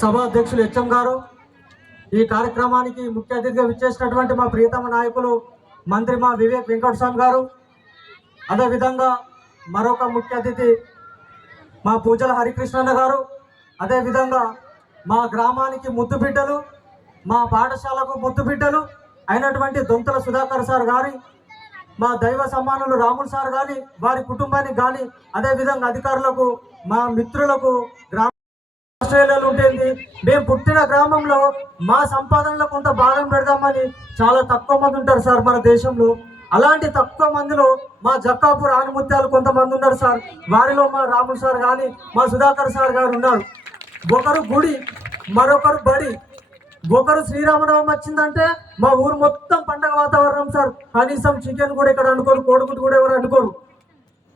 సభా అధ్యక్షులు హెచ్ఎం గారు, ఈ కార్యక్రమానికి ముఖ్య అతిథిగా విచ్చేసినటువంటి మా ప్రియతమ నాయకులు మంత్రి మా వివేక్ వెంకటస్వామి గారు, అదేవిధంగా మరొక ముఖ్య అతిథి మా పూజల హరికృష్ణన్న గారు, అదేవిధంగా మా గ్రామానికి ముద్దు బిడ్డలు, మా పాఠశాలకు ముద్దు బిడ్డలు అయినటువంటి దొంతల సుధాకర్ సార్ గారి, మా దైవ సమ్మానులు రాములు సార్ కానీ, వారి కుటుంబానికి కానీ, అదేవిధంగా అధికారులకు, మా మిత్రులకు, ఆస్ట్రేలియాలో ఉంటుంది మేము పుట్టిన గ్రామంలో మా సంపాదనలో కొంత భాగం పెడదామని చాలా తక్కువ మంది ఉంటారు సార్ మన దేశంలో. అలాంటి తక్కువ మందిలో మా జక్కాపూర్ ఆనిముత్యాలు కొంతమంది ఉన్నారు సార్. వారిలో మా రాములు సార్ కానీ, మా సుధాకర్ సార్ గారు ఉన్నారు. ఒకరు గుడి, మరొకరు బడి. ఒకరు శ్రీరామనవమి వచ్చిందంటే మా ఊరు మొత్తం పండగ వాతావరణం సార్. కనీసం చికెన్ కూడా ఇక్కడ అనుకోరు, కోడిగుడ్డు కూడా ఎవరు అనుకోరు.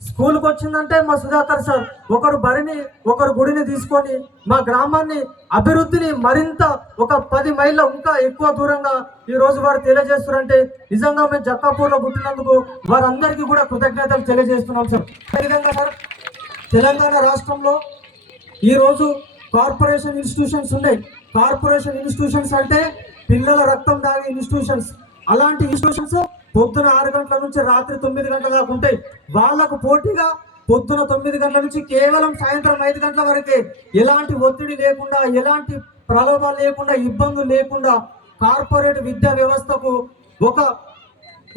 స్కూల్కి వచ్చిందంటే మా సుధాకర్ సార్ ఒకరు బడిని, ఒకరు గుడిని తీసుకొని మా గ్రామాన్ని అభివృద్ధిని మరింత ఒక 10 మైళ్ళ ఇంకా ఎక్కువ దూరంగా ఈ రోజు వారు తెలియజేస్తున్నారంటే నిజంగా మేము జక్కాపూర్లో పుట్టినందుకు వారందరికీ కూడా కృతజ్ఞతలు తెలియజేస్తున్నాం సార్. అదేవిధంగా సార్, తెలంగాణ రాష్ట్రంలో ఈరోజు కార్పొరేషన్ ఇన్స్టిట్యూషన్స్ ఉన్నాయి. కార్పొరేషన్ ఇన్స్టిట్యూషన్స్ అంటే పిల్లల రక్తం దాగే ఇన్స్టిట్యూషన్స్. అలాంటి ఇన్స్టిట్యూషన్స్ పొద్దున 6 గంటల నుంచి రాత్రి 9 గంటల దాకా ఉంటాయి. వాళ్లకు పోటీగా పొద్దున 9 గంటల నుంచి కేవలం సాయంత్రం 5 గంటల వరకే ఎలాంటి ఒత్తిడి లేకుండా, ఎలాంటి ప్రలోభాలు లేకుండా, ఇబ్బందులు లేకుండా కార్పొరేట్ విద్యా వ్యవస్థకు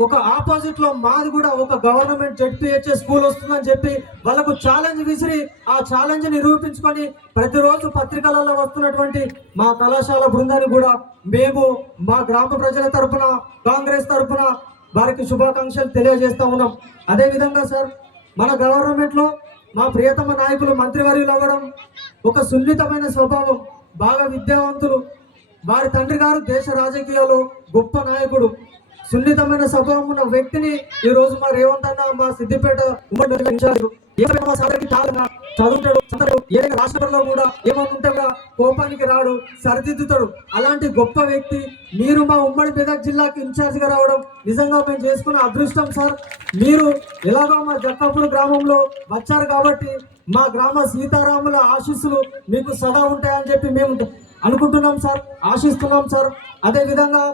ఒక ఆపోజిట్ లో మాది కూడా ఒక గవర్నమెంట్ జెడ్పీహెచ్ఏ స్కూల్ వస్తుందని చెప్పి వాళ్ళకు ఛాలెంజ్ విసిరి ఆ ఛాలెంజ్ నిరూపించుకొని ప్రతిరోజు పత్రికలలో వస్తున్నటువంటి మా కళాశాల బృందాన్ని కూడా మేము మా గ్రామ ప్రజల తరఫున, కాంగ్రెస్ తరఫున వారికి శుభాకాంక్షలు తెలియజేస్తా ఉన్నాం. అదేవిధంగా సార్, మన గవర్నమెంట్లో మా ప్రియతమ నాయకులు మంత్రివర్యులు అవ్వడం, ఒక సున్నితమైన స్వభావం, బాగా విద్యావంతులు, వారి తండ్రి గారు దేశ రాజకీయాల్లో గొప్ప నాయకుడు, సున్నితమైన స్వభావం ఉన్న వ్యక్తిని ఈ రోజు మా రేవంత్ అన్న మా సిద్దిపేట ఉమ్మడి చదువుతాడు. ఏదైనా రాష్ట్రంలో కూడా ఏమనుంటే కూడా కోపానికి రాడు, సరిదిద్దుతాడు. అలాంటి గొప్ప వ్యక్తి మీరు మా ఉమ్మడి మెదక్ జిల్లాకి ఇన్ఛార్జిగా రావడం నిజంగా మేము చేసుకున్న అదృష్టం సార్. మీరు ఎలాగో మా జక్కాపూర్ గ్రామంలో వచ్చారు కాబట్టి మా గ్రామ సీతారాముల ఆశీస్సులు మీకు సదా ఉంటాయని చెప్పి మేము అనుకుంటున్నాం సార్, ఆశిస్తున్నాం సార్. అదేవిధంగా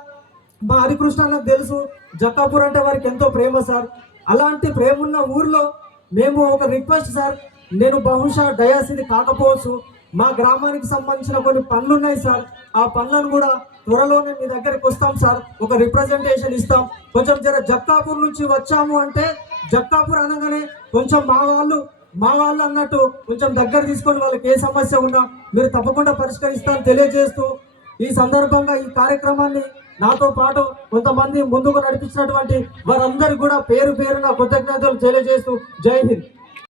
మా హరికృష్ణకు తెలుసు జక్కాపూర్ అంటే వారికి ఎంతో ప్రేమ సార్. అలాంటి ప్రేమ ఉన్న ఊర్లో మేము ఒక రిక్వెస్ట్ సార్, నేను బహుశా డయాసిది కాకపోవచ్చు, మా గ్రామానికి సంబంధించిన కొన్ని పనులు ఉన్నాయి సార్. ఆ పనులను కూడా త్వరలోనే మీ దగ్గరికి వస్తాం సార్, ఒక రిప్రజెంటేషన్ ఇస్తాం. కొంచెం జర జక్కాపూర్ నుంచి వచ్చాము అంటే జక్కాపూర్ అనగానే కొంచెం మా వాళ్ళు అన్నట్టు కొంచెం దగ్గర తీసుకొని వాళ్ళకి ఏ సమస్య ఉన్నా మీరు తప్పకుండా పరిష్కరిస్తారని తెలియజేస్తూ ఈ సందర్భంగా ఈ కార్యక్రమాన్ని నాతో పాటు కొంతమంది ముందుకు నడిపించినటువంటి వారందరికీ కూడా పేరు పేరున కృతజ్ఞతలు తెలియజేస్తూ జై హింద్.